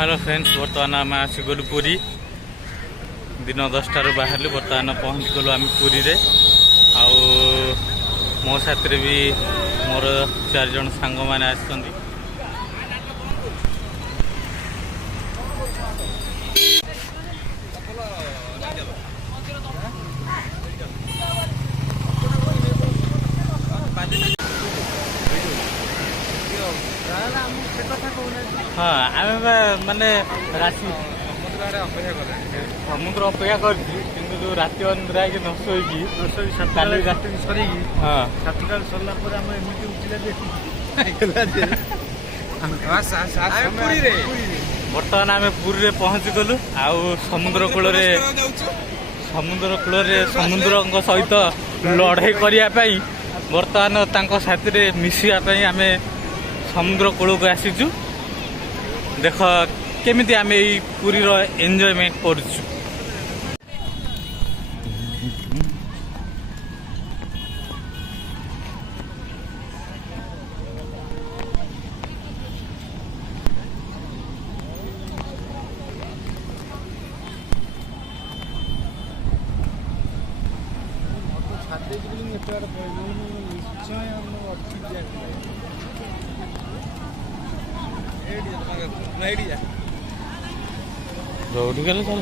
Hello friends बर्तमान आम आसीगलु पुरी दिन 10 बाहर बर्तमान पहुँच गलु आम पुरी रे आउ मो साथ भी मोर 4 जन सांग मैंने आसछन्ती। हाँ आम माने राशि समुद्र अपेक्षा कर राति अंदर कि नष्ट हाँ बर्तमान आम पुरी पहुँच गलु आउ समुद्र कूल समुद्र सहित लड़ाई करने बर्तमान साथी मिसापी आम समुद्र कूल को आसीचु। देख केमिति आम पुरी एंजॉयमेंट करुचु। दौड़ी गले चल